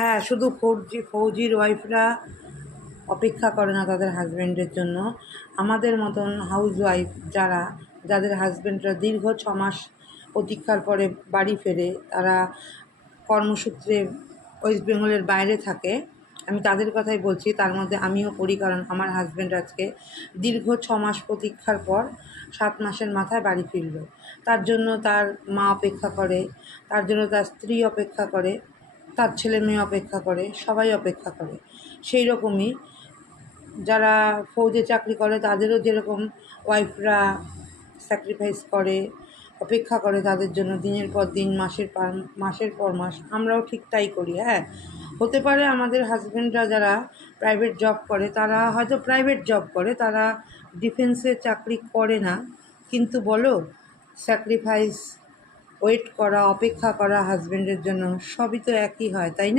হ্যাঁ, শুধু ফৌজির ওয়াইফরা অপেক্ষা করে না তাদের হাজব্যান্ডের জন্য। আমাদের মতন হাউসওয়াইফ যাদের হাজব্যান্ডরা দীর্ঘ 6 মাস প্রতীক্ষার পরে বাড়ি ফেরে, তারা কর্মসূত্রে ওয়েস্ট বেঙ্গলের বাইরে থাকে, আমি তাদের কথাই বলছি। তার মধ্যে আমিও পড়ি, কারণ আমার হাজব্যান্ড আজকে দীর্ঘ 6 মাস প্রতীক্ষার পর 7 মাসের মাথায় বাড়ি ফিরল। তার জন্য তার মা অপেক্ষা করে, তার জন্য তার স্ত্রী অপেক্ষা করে, তার ছেলে মেয়ে অপেক্ষা করে, সবাই অপেক্ষা করে। সেই রকমই যারা ফৌজে চাকরি করে তাদেরও যেরকম ওয়াইফরা স্যাক্রিফাইস করে, অপেক্ষা করে তাদের জন্য দিনের পর দিন, মাসের পর মাস, আমরাও ঠিক তাই করি। হ্যাঁ, হতে পারে আমাদের হাজব্যান্ডরা যারা প্রাইভেট জব করে, তারা হয়তো প্রাইভেট জব করে, তারা ডিফেন্সে চাকরি করে না, কিন্তু বলো, স্যাক্রিফাইস, ওয়েট করা, অপেক্ষা করা হাজব্যান্ডের জন্য, সবই তো একই হয়, তাই না?